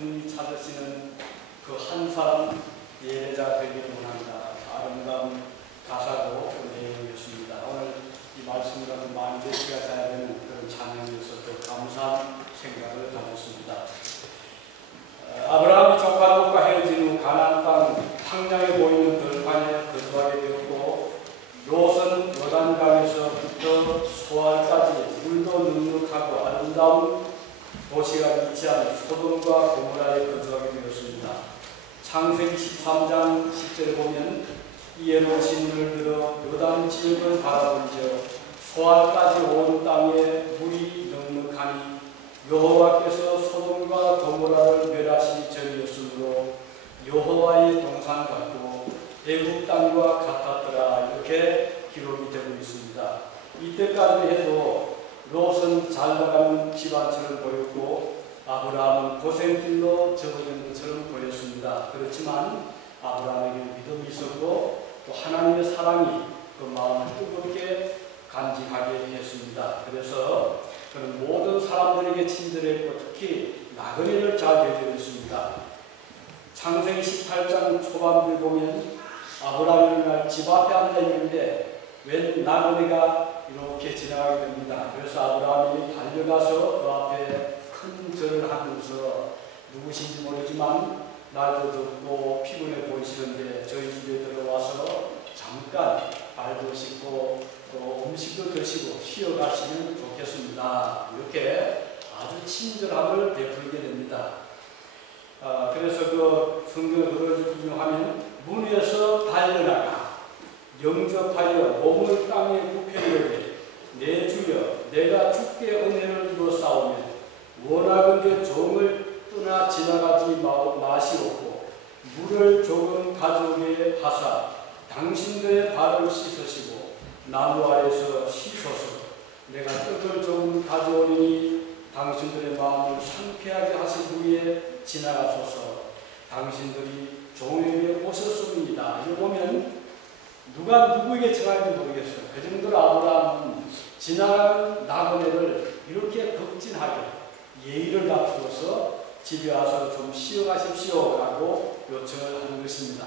주님이 찾으시는 그 한 사람 예배자 되기를 원합니다. 아름다운 가사고 내용이었습니다. 오늘 이 말씀과는 많이 대치가 돼야 되는 그런 찬양에서 더 감사한 생각을 가졌습니다. 아브라함이 조카 롯과 헤어진 후 가나안 땅 황량해 보이는 들판에 거주하게 되었고, 롯은 요단강에서부터 소알까지 물도 눅눅하고 아름다운 도시가 위치한 소돔과 고모라에 거주하게 되었습니다. 창세기 13장 10절에 보면 이에 롯이 눈을 들어 요단 지역을 바라본즉 소알까지 온 땅에 물이 넉넉하니 여호와께서 소돔과 고모라를 멸하시기 전이었으므로 여호와의 동산 같고 애굽 땅과 같았더라. 이렇게 기록이 되고 있습니다. 이때까지 해도 롯은 잘나가는 집안처럼 보였고 아브라함은 고생길로 접어든 것처럼 보였습니다. 그렇지만 아브라함에게는 믿음이 있었고 또 하나님의 사랑이 그 마음을 뜨겁게 간직하게 했습니다. 그래서 그는 모든 사람들에게 친절했고 특히 나그네를 잘 대접했습니다. 창세기 18장 초반부에 보면 아브라함이 날 집 앞에 앉아 있는데 웬 나그네가 이렇게 지나가게 됩니다. 그래서 아브라함이 달려가서 그 앞에 큰 절을 하면서 누구신지 모르지만 날도 덥고 피곤해 보이시는데 저희 집에 들어와서 잠깐 발도 씻고 또 음식도 드시고 쉬어가시면 좋겠습니다. 이렇게 아주 친절함을 베풀게 됩니다. 그래서 그 성경을 그려주면 문 위에서 달려나가 영접하여 몸을 땅에 굽혀놓으되 내 주여 내가 주께 은혜를 입어 싸우면 원하건대 종을 떠나 지나가지 마시옵고 물을 조금 가져오게 하사 당신들의 발을 씻으시고 나무 아래서 씻어서 내가 떡을 조금 가져오리니 당신들의 마음을 상쾌하게 하신 후에 지나가소서. 당신들이 종에게 오셨습니다. 이거 보면 누가 누구에게 전할지 모르겠어요. 그 정도로 아브라함은 지나가는 나그네를 이렇게 극진하게 예의를 갖추어서 집에 와서 좀 쉬어가십시오 라고 요청을 하는 것입니다.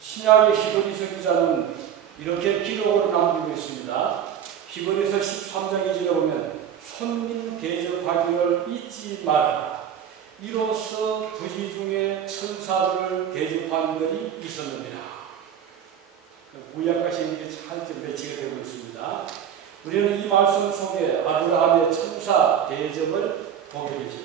신약의 히브리서 기자는 이렇게 기록으로 남기고 있습니다. 히브리서 13장 2절에 보면 손님 대접하기를 잊지 말아라. 이로써 부지 중에 천사들을 대접하는 들이 있었느니라. 구약까지 이렇게 잘 매치가 되고 있습니다. 우리는 이 말씀 속에 아브라함의 천사 대접을 보게 되죠.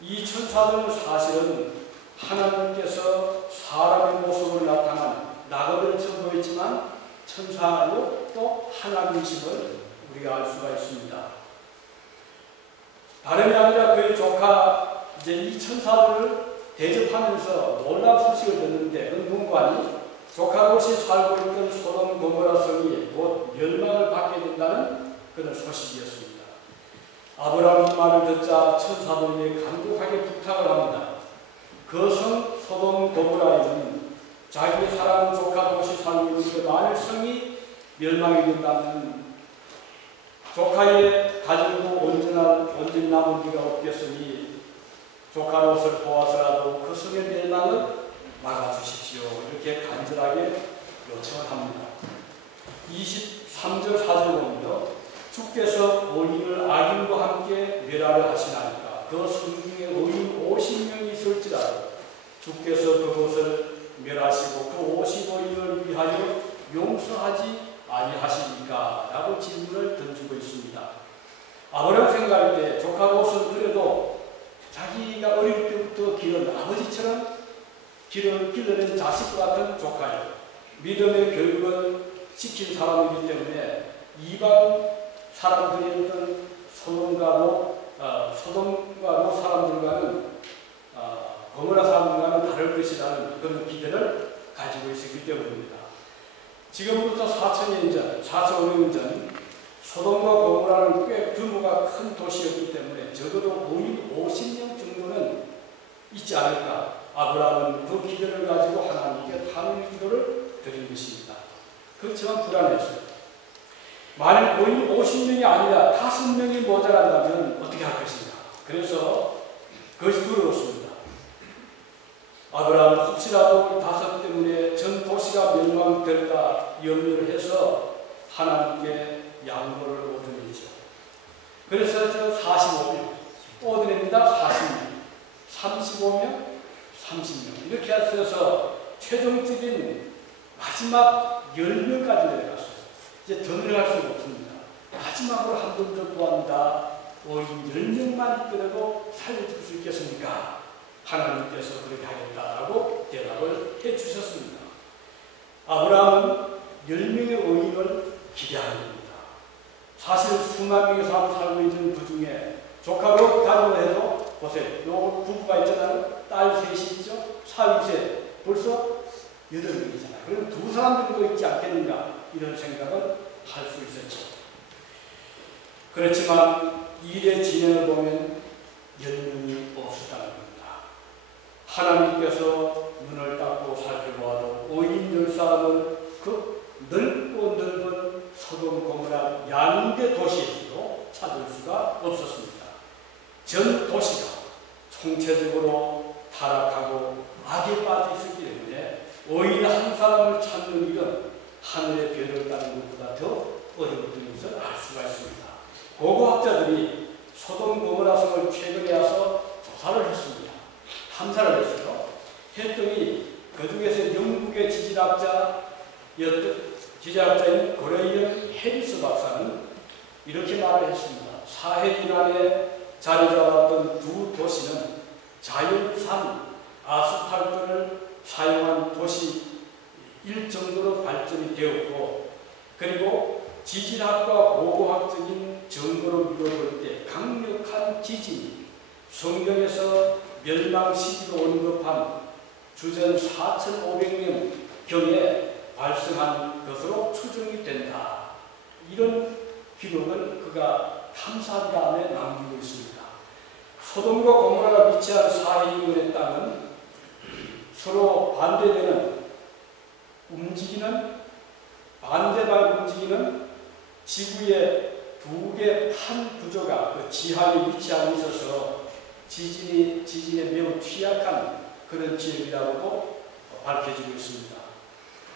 이 천사들은 사실은 하나님께서 사람의 모습으로 나타난 나그네처럼 보였지만 천사로 또 하나님이심을 우리가 알 수가 있습니다. 다름이 아니라 그의 조카 이제 이 천사들을 대접하면서 놀라운 소식을 듣는데 그 누구아니 조카 롯이 살고 있던 소돔 고모라 성이 곧 멸망을 받게 된다는 그런 소식이었습니다. 아브라함의 말을 듣자 천사들에게 간곡하게 부탁을 합니다. 그 성 소돔 고모라에는 자기 사랑하는 조카 롯이 살고 있는데 만일 성이 멸망이 된다면 조카의 가지고 온전히 남은 기가 없겠으니 조카 롯을 보아서라도 그 성의 멸망을 막아주십시오. 이렇게 간절하게 요청을 합니다. 23절 4절 보면요. 주께서 의인을 악인과 함께 멸하려 하시나니까 그 성중에 의인 50명이 있을지라도 주께서 그것을 멸하시고 그 55인을 위하여 용서하지 아니하십니까? 라고 질문을 던지고 있습니다. 아브라함 생각할 때 조카 롯은 그래도 자기가 어릴 때부터 기른 아버지처럼 길러낸 자식과 같은 조카예요. 믿음의 교육을 시킨 사람이기 때문에 이방 사람들이었던 소돔과 롯 사람들과는 고모라 사람들과는 다를 것이라는 그런 기대를 가지고 있었기 때문입니다. 지금부터 4,000년 전, 4,500년 전 소돔과 고모라는 꽤 규모가 큰 도시였기 때문에 적어도 의인 50명 정도는 있지 않을까. 아브라함은 그 기대를 가지고 하나님께 탄원 기도를 드린 것입니다. 그렇지만 불안했어요. 만일 의인 50명이 아니라 5명이 모자란다면 어떻게 할 것인가. 그래서 그것이 두려웠습니다. 아브라함은 혹시라도 다섯 때문에 전 도시가 멸망될까 염려를 해서 하나님께 양보를 얻어냈죠. 그래서 저 45명, 오드레입니다. 40명, 35명, 30명 이렇게 해서 최종적인 마지막 10명까지 내려갔어요. 이제 더 내려갈 수가 없습니다. 마지막으로 한 번 더 구합니다. 오직 10명만 있더라도 살려줄 수 있겠습니까? 하나님께서 그렇게 하겠다라고 대답을 해주셨습니다. 아브라함은 10명의 의인을 기대하는 겁니다. 사실 수만 명의 사람 살고 있는 그 중에 조카로 가정을 해도 보세요. 요 부부가 있잖아요. 딸 셋이 있죠. 사위 셋. 벌써 8명이잖아요. 그럼 두 사람 정도 있지 않겠는가 이런 생각을 할 수 있었죠. 그렇지만 일의 진행을 보면 10명이 없었다는 겁니다. 하나님께서 눈을 닫고 살펴보아도 의인 10사람을 그 넓고 넓은 소돔 고모라 양대 도시에서도 찾을 수가 없었습니다. 전 도시가 총체적으로 타락하고 악에 빠져 있었기 때문에 의인 한 사람을 찾는 일은 하늘의 별을 따는 것보다 더 어려웠던 것을 알 수가 있습니다. 고고학자들이 소돔 고모라 성을 최근에 와서 조사를 했습니다. 탐사를 했어요. 했더니 그 중에서 영국의 지질학자인 그레이엄 해리스 박사는 이렇게 말을 했습니다. 사해 이란에 자리 잡았던 두 도시는 자연산 아스팔트를 사용한 도시일 정도로 발전이 되었고, 그리고 지질학과 고고학적인 정보로 미뤄볼 때 강력한 지진이 성경에서 멸망 시기로 언급한 주전 4,500년 경에 발생한 것으로 추정이 된다. 이런 기록을 그가 탐사한 다음에 남기고 있습니다. 소돔과 고모라가 위치한 사해인의 땅은 서로 반대되는 반대방 움직이는 지구의 두 개 판 구조가 그 지하에 위치하고 있어서 지진에 매우 취약한 그런 지역이라고도 밝혀지고 있습니다.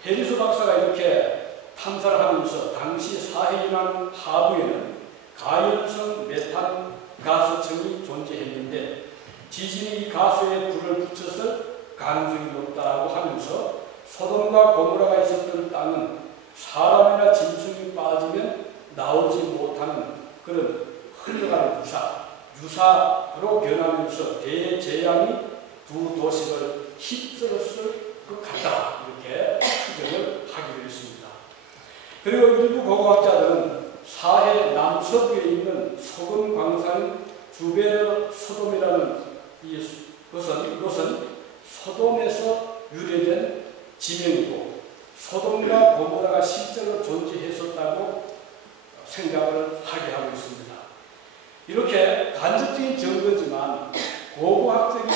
해리스 박사가 이렇게 탐사를 하면서 당시 사해인한 하부에는 가연성 메탄 가스층이 존재했는데 지진이 이 가스에 불을 붙였을 가능성이 높다고 하면서 소돔과 고모라가 있었던 땅은 사람이나 짐승이 빠지면 나오지 못하는 그런 흘러가는 유사로 변하면서 대재앙이 두 도시를 휩쓸었을 것 같다. 이렇게 추정을 하기로 했습니다. 그리고 일부 고고학자들은 사해 남서부에 있는 소금 광산 주베르 소돔이라는 이것은 소돔에서 유래된 지명이고 소돔과 고모라가 실제로 존재했었다고 생각을 하게 하고 있습니다. 이렇게 간접적인 증거지만 고고학적인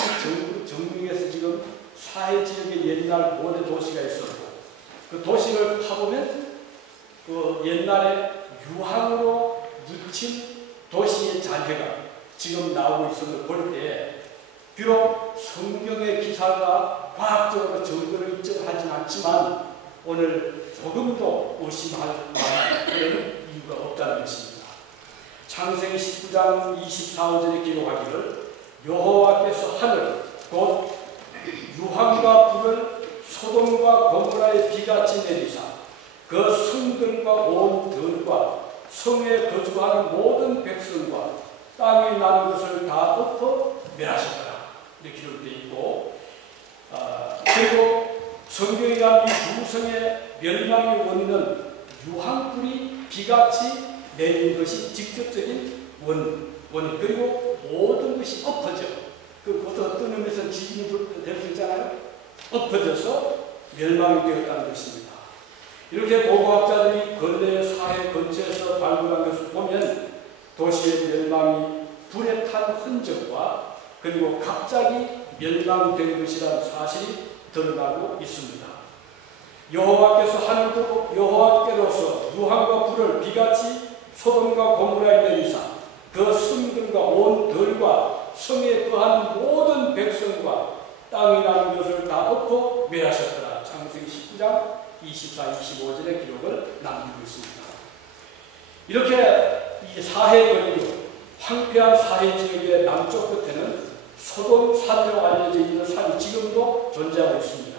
증명에서 지금 사해 지역에 옛날 고대 도시가 있었고 그 도시를 파보면 그 옛날에 유황으로 묻힌 도시의 잔해가 지금 나오고 있음을 볼 때 비록 성경의 기사가 과학적으로 증거를 인정하지는 않지만 오늘 조금도 의심할 만한 그런 이유가 없다는 것입니다. 창세기 19장 24절에 기록하기를 여호와께서 하늘 곧 유황과 불을 소돔과 고모라의 비같이 내리사 그 성들과 온 들과 성에 거주하는 모든 백성과 땅에 나는 것을 다 덮어 멸하셨더라. 이렇게 기록되어 있고 그리고 성경이란 이 두 성의 멸망의 원인은 유황불이 비같이 내린 것이 직접적인 원인 그리고 모든 것이 엎어져 어떤 의미에서 지진이 될 수 있잖아요. 엎어져서 멸망이 되었다는 것입니다. 이렇게 고고학자들이 근래의 사해 근처에서 발굴한 것을 보면 도시의 멸망이 불에 탄 흔적과 그리고 갑자기 멸망된 것이라는 사실이 드러나고 있습니다. 여호와께서 하늘도 여호와께로서 유황과 불을 비같이 소돔과 고모라에 내리사 그 성들과 온 들과 성에 거한 모든 백성과 땅이라는 것을 다 얻고 멸하셨더라. 창세기 19장 24, 25절의 기록을 남기고 있습니다. 이렇게 이 사해 황폐한 사해 지역의 남쪽 끝에는 소돔 산이라고 알려져 있는 산이 지금도 존재하고 있습니다.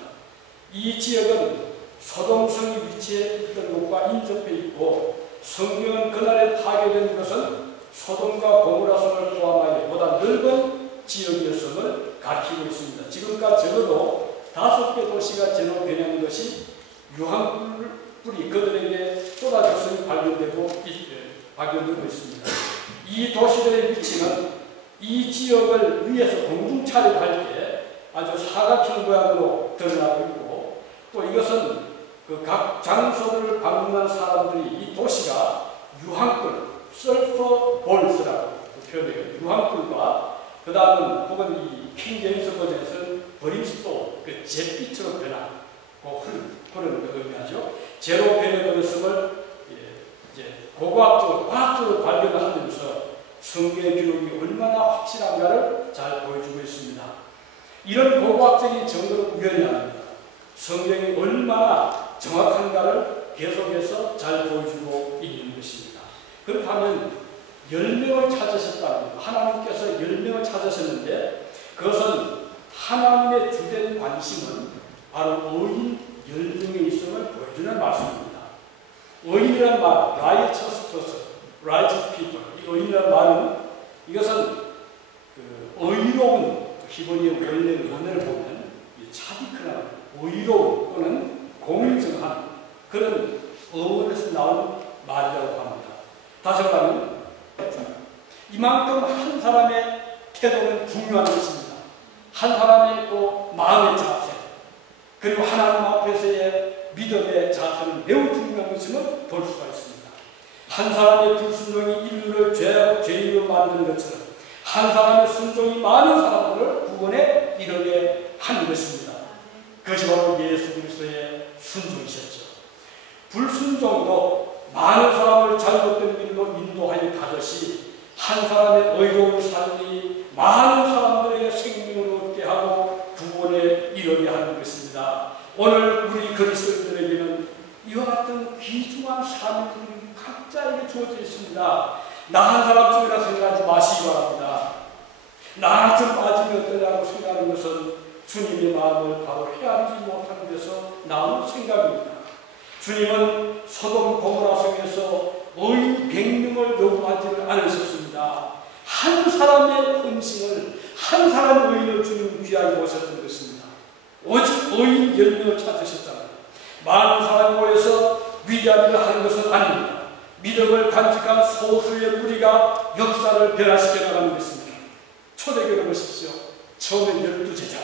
이 지역은 소돔 성이 위치해 있던 곳과 인접해 있고, 성경은 그날에 파괴된 것은 소돔과 고모라 성을 포함하여 보다 넓은 지역이었음을 가리키고 있습니다. 지금까지 적어도 5개 도시가 제로 변한 것이 유황불이 그들에게 쏟아졌음이 발견되고 있습니다. 이 도시들의 위치는 이 지역을 위에서 공중 촬영할 때 아주 사각형 모양으로 드러나고 있고, 또 이것은 그 각 장소를 방문한 사람들이 이 도시가 유황불, 설퍼 볼스라고 표현해요. 유황불과 그 다음은 혹은 이 킹제임스 버전에서는 버림스도 그 잿빛으로 변한 그런 의미하죠. 제로 변의 것을 이제 과학적으로 발견을 하면서 성경의 기록이 얼마나 확실한가를 잘 보여주고 있습니다. 이런 고고학적인 증거를 우연히 합니다. 성경이 얼마나 정확한가를 계속해서 잘 보여주고 있는 것입니다. 그렇다면 10명을 찾으셨다는 것, 하나님께서 10명을 찾으셨는데 그것은 하나님의 주된 관심은 바로 의인 10명에 있음을 보여주는 말씀입니다. 의인이란 말, righteous person, righteous people. 이 의인이란 말은 이것은 그 의로운 히브리어 원래 원어를 보면 차디크라는 의로운 또는 공정한 그런 어원에서 나온 말이라고 합니다. 다시 말하면 이만큼 한 사람의 태도는 중요한 것입니다. 한 사람의 또 마음의 자세, 그리고 하나님 앞에서의 믿음의 자세는 매우 중요한 것임을 볼 수가 있습니다. 한 사람의 불순종이 인류를 죄인으로 만드는 것처럼 한 사람의 순종이 많은 사람들을 구원에 이르게 하는 것입니다. 그것이 바로 예수 그리스도의 순종이셨죠. 불순종도 많은 사람을 잘못된 길로 인도하여 가듯이 한 사람의 의로운 삶이 많은 사람들에게 생명을 얻게 하고 구원에 이르게 하는 것입니다. 오늘 우리 그리스도인들에게는 이와 같은 귀중한 사명들이 각자에게 주어져 있습니다. 나 한 사람쯤이라 생각하지 마시기 바랍니다. 나 하나쯤 빠지면 어떠냐고 생각하는 것은 주님의 마음을 바로 헤아리지 못하는 데서 나온 생각입니다. 주님은 소돔 고모라 성에서 의인 100명을 요구하지를 않으셨습니다. 한 사람의 헌신을, 한 사람의 의인을 주님 귀하게 보셨던 것입니다. 오직 의인 10명을 찾으셨잖아요. 많은 사람이 모여서 위대한 일을 하는 것은 아닙니다. 믿음을 간직한 소수의 무리가 역사를 변화시켜 나가는 것입니다. 초대교를 보십시오. 처음에 12제자,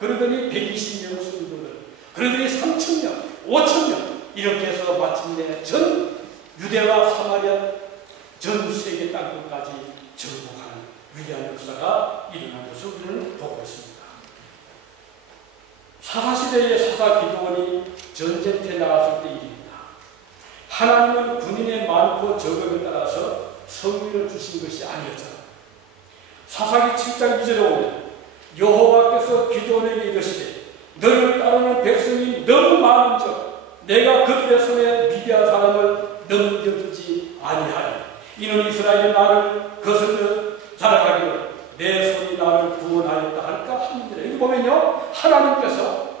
그러더니 120명 성도들, 그러더니 3,000명, 5,000명 이렇게 해서 마침내 전 유대와 사마리아 전 세계 땅끝까지 정복하는 위대한 역사가 일어난 것을 우리는 보고 있습니다. 사사시대의 사사 기도원이 전쟁터에 나갔을 때 일입니다. 하나님은 군인의 많고 적음에 따라서 성민을 주신 것이 아니었잖아요. 사사기 7장 2절에 보면 여호와께서 기도원에게 이르시되 너를 따르는 백성이 너무 많은즉 내가 그들의 손에 미디한 사람을 넘겨주지 아니하리. 이는 이스라엘이 나를 거슬러 자랑하기를 내 손이 나를 구원하였다 할까 하는데, 여기 보면요, 하나님께서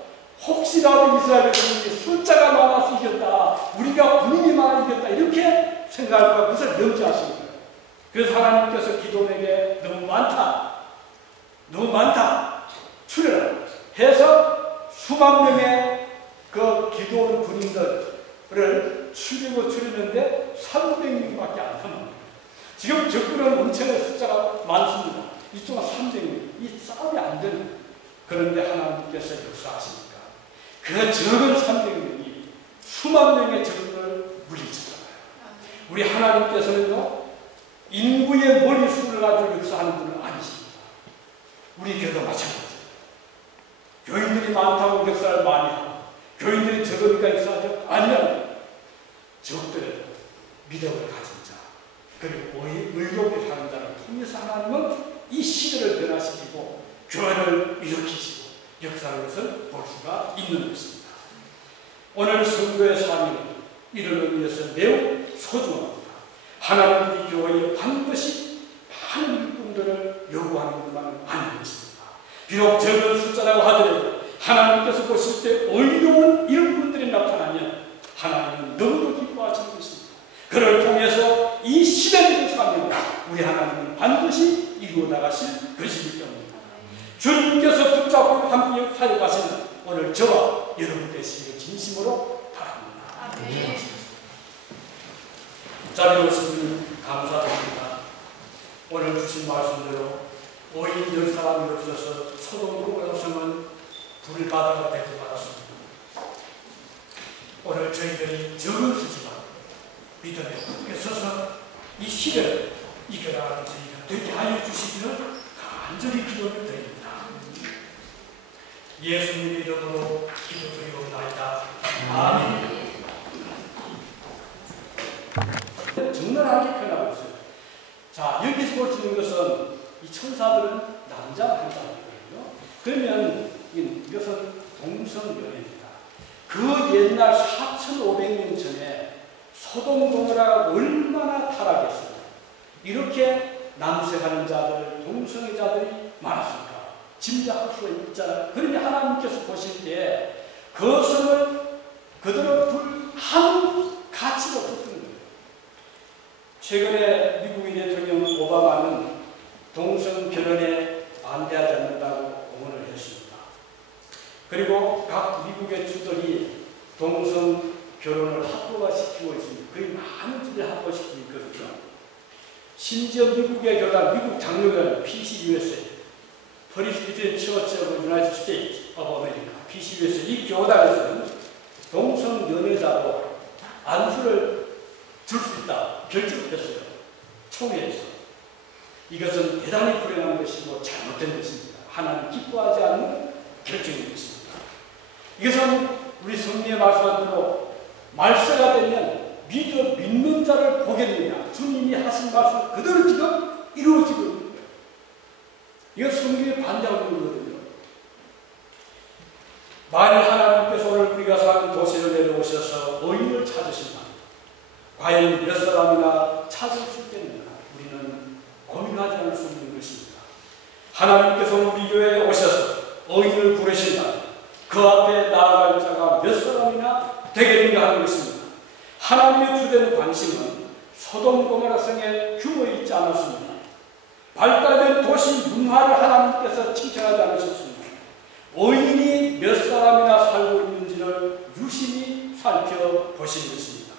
혹시라도 이스라엘 백성이 숫자가 많아서 이겼다, 우리가 군인이 많아 이겼다 이렇게 생각할까 그것을 염지하신 거예요. 그래서 하나님께서 기도원에게 너무 많다 추려라 해서 수만 명의 그 기도원 군인들을 추리는데 300명밖에 안 남았습니다. 지금 적군은 엄청난 숫자가 많습니다. 이쪽은 300명, 이 싸움이 안 되는. 그런데 하나님께서 역사하시니까 그 적은 300명이 수만 명의 적군을 물리쳤잖아요. 우리 하나님께서는요, 인구의 머리수를 가지고 역사하는 분은 아니십니다. 우리 교도 마찬가지예요. 교인들이 많다고 역사를 많이 하고 교인들이 적으니까 역사하죠? 아니면 적더라도 믿음을 가진 자, 그리고 의롭게 사는 자를 통해서 하나님은 이 시대를 변화시키고 교회를 일으키시고 역사하는 것을 볼 수가 있는 것입니다. 오늘 성도의 삶은 이런 의미에서 매우 소중합니다. 하나님 우리 교회에 반드시 많은 일꾼들을 요구하는 것만은 아닌 것입니다. 비록 적은 숫자라고 하더라도 하나님께서 보실 때 의로운 일꾼들이 나타나면 하나님은 너무도 기뻐하시는 것입니다. 그를 통해서 이 시대를 사면 우리 하나님은 반드시 이루어 나가실 것이기 때문입니다. 주님께서 붙잡고 함께 사역하시는 오늘 저와 여러분 되시기를 진심으로 바랍니다. 아멘. 자비로우신 주님 감사드립니다. 오늘 주신 말씀대로 오인 10사람이 없어서 소돔 고모라 성은 불바다가 되고 말았습니다. 오늘 저희들이 적은 수지만 믿음에 굳게 서서 이 시대를 이겨나가는 저희가 되게 하여 주시기를 간절히 기도를 드립니다. 예수님 이름으로 기도드리옵나이다. 아멘. 적나라하게 표현하고 있어요. 자, 여기서 볼 수 있는 것은 이 천사들은 남자 한자거든요. 그러면 이것은 동성연애입니다. 그 옛날 4,500년 전에 소돔 고모라가 얼마나 타락했어요. 이렇게 남색하는 자들, 동성애자들이 많았을까? 짐작할 수가 있잖아요. 그러니 하나님께서 보실 때 그 성을 그대로 둘 한 가치가 없었던 거예요. 최근에 미국의 대통령 오바마는 동성 결혼에 반대하지 않는다고 공언을 했습니다. 그리고 각 미국의 주들이 동성 결혼을 합법화시키고 있습니다. 거의 많은 주들이 합법화시키고 있거든요. 심지어 미국의 교단, 미국 장로교단 PCUSA, Presbyterian Church of the United States of America, PCUSA, 이 교단에서는 동성 연애자로 안수를 줄 수 있다 결정을 했어요. 총회에서. 이것은 대단히 불행한 것이고 잘못된 것입니다. 하나님 기뻐하지 않는 결정인 것입니다. 이것은 우리 성경에 말씀한 대로 말세가 되면 믿는 자를 보겠느냐. 주님이 하신 말씀 그대로 지금 이루어지고 있는 거예요. 이건 성경에 반대하고 있는 거거든요. 만일 하나님께서 오늘 우리가 사는 도시를 내려오셔서 의인을 찾으신다. 과연 몇 사람이나 찾을 수 있겠는가? 우리는 고민하지 않을 수 있는 것입니다. 하나님께서 우리 교회에 오셔서 의인을 부르신다. 그 앞에 나아갈 자가 몇 사람이나 되겠는가 하는 것입니다. 하나님의 주된 관심은 소돔 고모라 성에 규모에 있지 않았습니다. 발달된 도시 문화를 하나님께서 칭찬하지 않으셨습니다. 의인이 몇 사람이나 살고 있는지를 유심히 살펴보신 것입니다.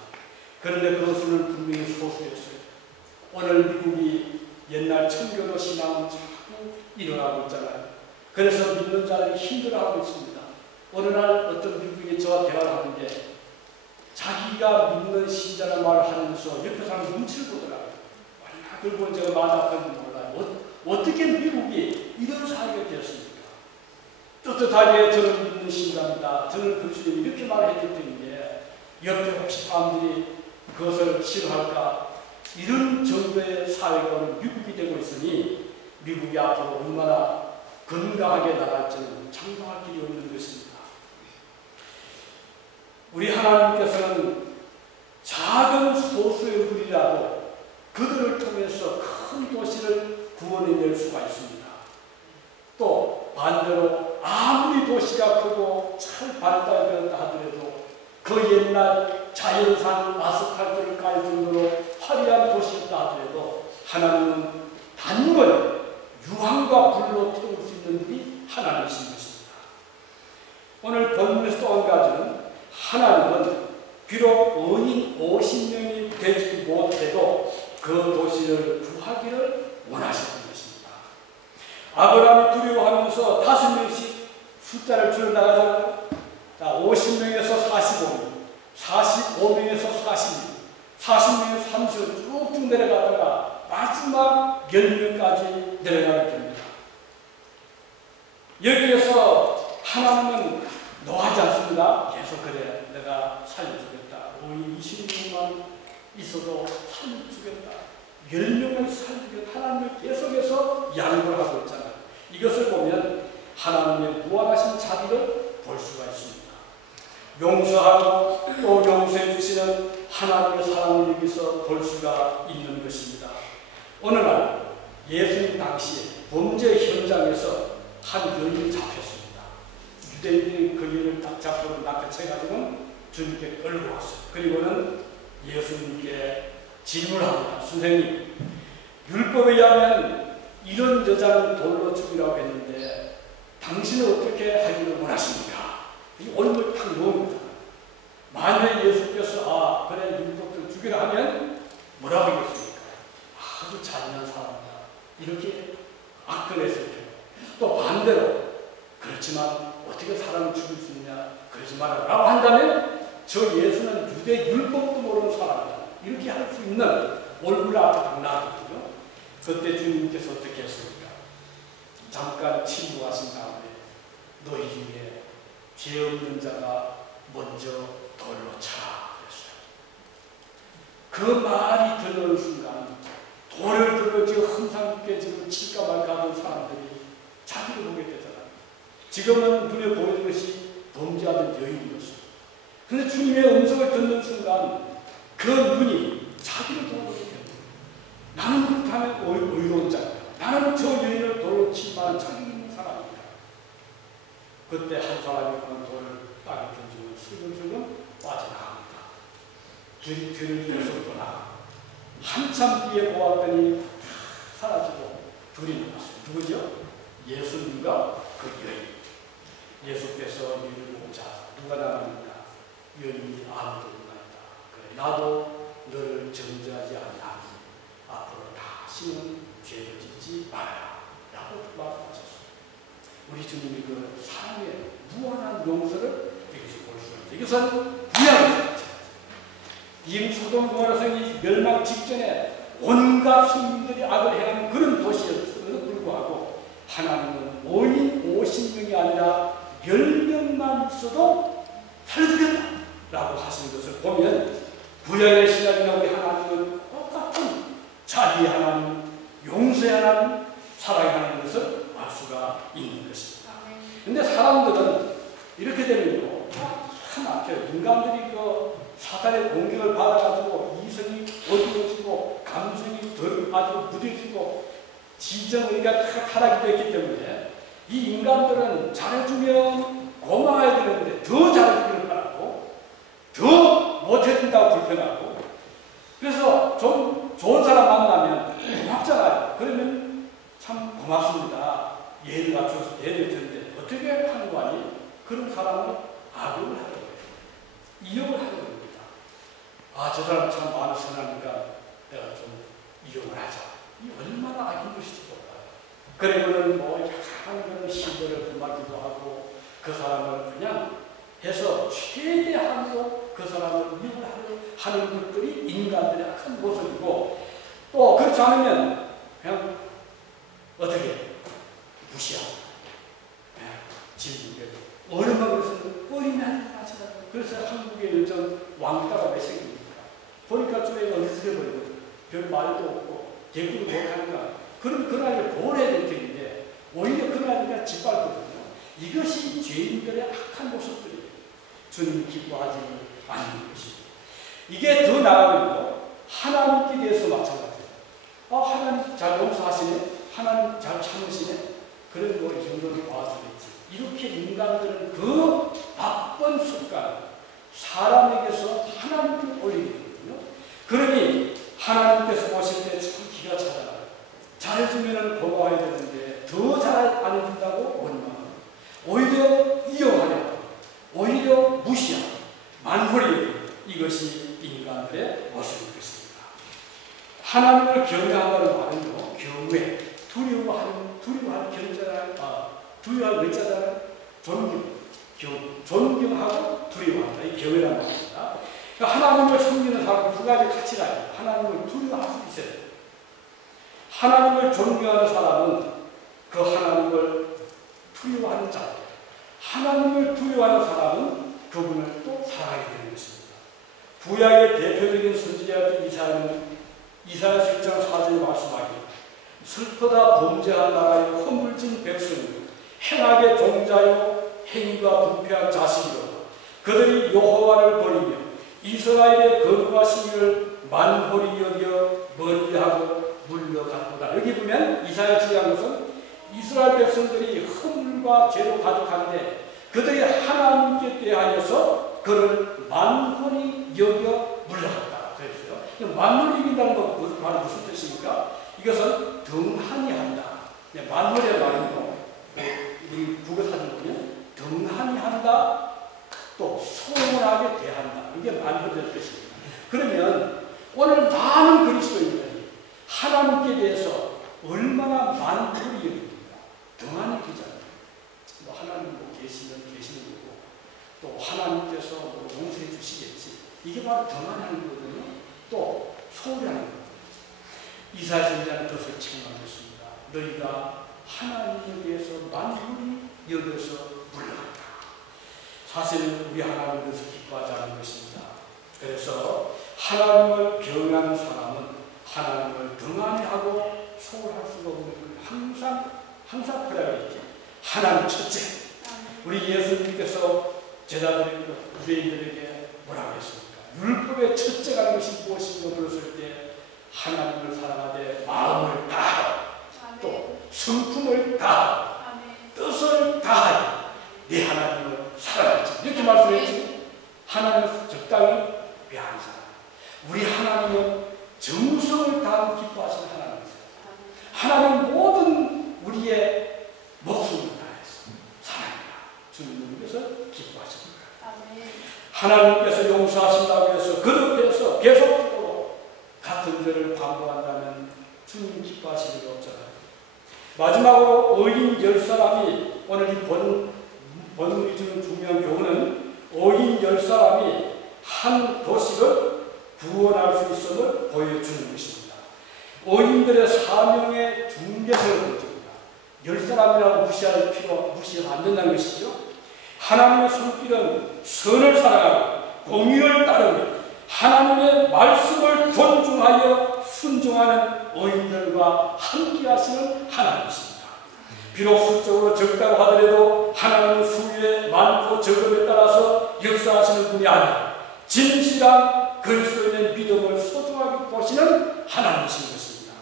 그런데 그것은 분명히 소수였어요. 오늘 미국이 옛날 청교도 신앙은 자꾸 일어나고 있잖아요. 그래서 믿는 자들이 힘들어하고 있습니다. 어느 날 어떤 미국인이 저와 대화를 하는데 자기가 믿는 신자라는 말을 하면서 옆에 사람 눈치를 보더라고요. 그걸 보고 제가 맞았던지 몰라요. 어떻게 미국이 이런 사회가 되었습니까? 떳떳하게 저는 믿는 신자입니다. 저는 그리스도인 이렇게 말을 해줬더니 옆에 혹시 사람들이 그것을 싫어할까? 이런 정도의 사회가 오늘 미국이 되고 있으니 미국이 앞으로 얼마나 건강하게 나갈지는 상상할 길이 없는 것입니다. 우리 하나님께서는 작은 소수의 우리라도 그들을 통해서 큰 도시를 구원해낼 수가 있습니다. 또 반대로 아무리 도시가 크고 잘 발달되었다 하더라도 그 옛날 자연산 아스팔트를 깔 정도로 화려한 도시였다 하더라도 하나님은 단번에 유황과 불로 태울 수 있는 분이 하나님이신 것입니다. 오늘 본문에서 또 한 가지는 하나님은 비록 의인 50명이 되지 못해도 그 도시를 구하기를 원하셨던 것입니다. 아브라함이 두려워하면서 5명씩 숫자를 줄여나가잖아요. 자, 50명에서 45명, 45명에서 40명, 40명에서 30명 쭉쭉 내려가다가 마지막 10명까지 내려가게 됩니다. 여기에서 하나님은 노하지 않습니다. 계속 그래, 내가 살려주겠다. 5인 20명만 있어도 살려주겠다. 10명을 살리고 하나님을 계속해서 양보하고 있잖아요. 이것을 보면 하나님의 무한하신 자비를 볼 수가 있습니다. 용서하고 또 용서해 주시는 하나님의 사랑을 여기서 볼 수가 있는 것입니다. 어느 날 예수님 당시에 범죄 현장에서 한 여인이 잡혔습니다. 유대인들이 그 여인을 딱 잡고 낚아채가지고 주님께 끌고 왔어요. 그리고는 예수님께 질문합니다. 선생님, 율법에 의하면 이런 여자는 돌로 죽이라고 했는데 당신은 어떻게 하기를 원하십니까? 이 얼굴 딱 놓습니다. 만약에 예수께서 그래 율법을 죽이라 하면 뭐라고 하겠습니까? 아주 잔인한 사람이다. 이렇게 악근했을 때 또 반대로 그렇지만 어떻게 사람을 죽일 수 있냐 그러지 마라 라고 한다면 저 예수는 유대 율법도 모르는 사람이다. 이렇게 할 수 있는 얼굴 앞에 딱 놔두거든요. 그때 주님께서 어떻게 했습니까? 잠깐 침묵하신 다음에 너희 중에 죄 없는 자가 먼저 돌로 차 그랬어요. 그 말이 들려오는 순간 돌을 들어 지금 흠상궂게 지금 칠까 말까 하는 사람들이 자기를 보게 되잖아요. 지금은 눈에 보이는 것이 범죄하던 여인이었어요. 그런데 주님의 음성을 듣는 순간 그 눈이 자기를 돌아보게 됩니다. 나는 그렇다면 의로운 자입니다. 나는 저 여인을 돌로 칠 만한 자격 있는 사람입니다. 그때 한 사람이 그 돌을 땅에 던지고 슬금슬금 빠져나갑니다. 뒤를 이어서 떠나 한참 뒤에 보았더니 사라지고 둘이 나왔어요. 누구죠? 예수님과 그 여인. 예수께서 여인을 보자 누가 나갑니까? 여인이 아무도 없나이다. 그래 나도 너를 정죄하지 아니하니 앞으로 다시는 죄를 짓지 말아라 라고 말씀하셨습니다. 우리 주님이 그 사랑의 무한한 용서를 여기서 볼 수 있습니다. 이것은 구약입니다. 이 소돔 고모라성이 멸망 직전에 온갖 시민들이 악을 행하는 그런 도시였음에도 불구하고 하나님은 5인 50명이 아니라 10명만 있어도 살려주겠다라고 하신 것을 보면 구약의 신약이나 우리 하나님은 똑같은 자비 하나님, 용서의 하나님, 사랑의 하나님 것을 알 수가 있는 것입니다. 그런데 사람들은 이렇게 되면요, 참 막혀요. 인간들이 그 사탄의 공격을 받아가지고 이성이 어두워지고 감성이 아주 무뎌지고 지정의가 타락이 됐기 때문에 이 인간들은 잘해주면 고마워야 되는데 더 잘해주기를 바라고 더 못해준다고 불평하고 그래서 좀 좋은 사람 만나면 고맙잖아요. 그러면 참 고맙습니다. 예를 갖춰서 예를 드는데 어떻게 하는 거 아니? 그런 사람은 악용을 하려고 해요. 이용을 하려고 합니다. 저 사람 참 마음이 선하니까 내가 좀 이용을 하자. 이 얼마나 악인 것인지 몰라요. 그리고는 뭐 약간 그런 신뢰를 금하기도 하고 그 사람을 그냥 해서 최대한으로 그 사람을 이용하려 하는 것들이 인간들의 악한 모습이고 또 그렇지 않으면 그냥 어떻게 무시하고 진국에 어른만 그래서는 어린아이를 마찬가지로 그래서 한국에 요즘 왕따가 왜 생깁니까? 보니까 좀 어리석어버리거든요. 별 말도 없고 대꾸도 못하니까 그럼 그 나이에 보호해야 될 텐데 오히려 그 나이가 짓밟거든요. 이것이 죄인들의 악한 모습들이에요. 주님 기뻐하지 않는 것입니다. 이게 더 나아가면요 하나님께 대해서 마찬가지예요. 하나님 잘 용서하시네, 하나님 잘 참으시네, 그런 뭐 이 정도는 봐주겠지. 이렇게 인간들은 그 나쁜 습관, 사람에게서 하나님께 올리게 되거든요. 그러니 하나님께서 보실 때 참 기가 차잖아요. 잘해주면 고마워야 되는데 더 잘 안 해준다고 원망하고 오히려 이용하려고 오히려 무시하고 만홀히 이것이 인간들의 모습인 것입니다. 하나님을 경외한다는 말은요, 경외, 두려워하는 두려워할 외자잖아요. 존경하고 두려워한다. 이 경외란 말입니다. 그러니까 하나님을 섬기는 사람 두 가지 가치가 있어요. 하나님을 두려워할 수 있어야 돼요. 하나님을 존경하는 사람은 그 하나님을 두려워하는 자예요. 하나님을 두려워하는 사람은 그분을 또 사랑하게 되는 것입니다. 구약의 대표적인 선지자였던 이사야는 이사야 7장 4절 슬퍼다 범죄한 나라요 허물진 백성 행악의 종자요 행위가 부패한 자식이요 그들이 여호와를 버리며 이스라엘의 거룩하시기를 만홀히 여겨 멀리하고 물러갔도다. 여기 보면 이사야 지휘한 것은 이스라엘 백성들이 허물과 죄로 가득한데 그들이 하나님께 대하여서 그를 만홀히 여겨 물러갔다. 그랬어요. 만홀히 여긴다는 건 바로 무슨 뜻입니까? 이것은 등한히 한다. 만홀의 말이고 우리 국어사전 보면 등한히 한다. 또 소원하게 대한다. 이게 만홀의 뜻입니다. 그러면 오늘 많은 그리스도인들이 하나님께 대해서 얼마나 만홀히 여깁니까? 등한히 기잖아요. 뭐 하나님 뭐 계시면 계시는 거고 또 하나님께서 뭐 용서해 주시겠지. 이게 바로 등한히 하는 거거든요. 또 소홀히 하는 거거든요. 이사야 선지자는 그것을 책망했습니다. 너희가 하나님에 대해서 만홀히 여겨서 물러간다. 사실 우리 하나님은 그것을 기뻐하지 않는 것입니다. 그래서 하나님을 경외하는 사람은 하나님을 등한히 하고 소홀할 수가 없는 항상 프라이어리티. 하나님 첫째. 우리 예수님께서 제자들에게 유대인들에게 뭐라고 했습니까? 율법의 첫째가 것이 무엇인가 물었을 때 하나님을 사랑하되 마음을 다하고 또 성품을 다하고 뜻을 다하여 네 하나님을 사랑하지. 이렇게 말씀했지. 하나님을 적당히 위하는 사람. 우리 하나님은 정성을 다하고 기뻐하시는 하나님이세요. 하나님 모든 우리의 목숨을 다해서 사랑합니다. 주님께서 기뻐하십니다. 하나님께서 용서하신다고 해서 거듭해서 계속적으로 같은 죄를 반복한다면 주님 기뻐하실 일 없잖아요. 마지막으로 의인 10사람이 오늘 이 본문이 주는 중요한 교훈은 의인 10사람이 한 도시를 구원할 수 있음을 보여주는 것입니다. 의인들의 사명의 중개성을 보여줍니다. 10사람이라고 무시하면 안 된다는 것이죠. 하나님의 손길은 선을 사랑하고 공의를 따르며 하나님의 말씀을 존중하여 순종하는 의인들과 함께 하시는 하나님이십니다. 비록 수적으로 적다고 하더라도 하나님은 수의 많고 적음에 따라서 역사하시는 분이 아니라 진실한 그리스도인의 믿음을 소중하게 보시는 하나님이신 것입니다.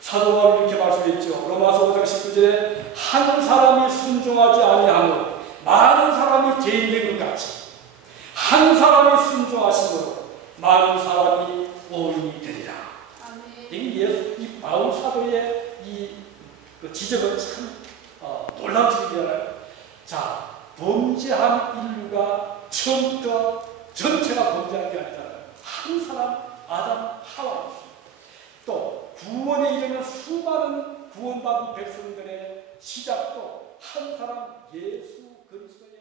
사도 바울이 이렇게 말씀했죠. 로마서 5장 19절에 한 사람이 순종하지 아니하므로 많은 사람이 죄인된 것 같이 한 사람이 순종하심으로 많은 사람이 의인이 되리라. 이 바울 사도의 이 지적은 참 놀랍지잖아요. 자, 범죄한 인류가 처음부터 전체가 범죄한 게 아니잖아요. 한 사람 아담 하와였습니다. 또 구원에 이르는 수많은 구원받은 백성들의 시작도 한 사람 예수 그리스도의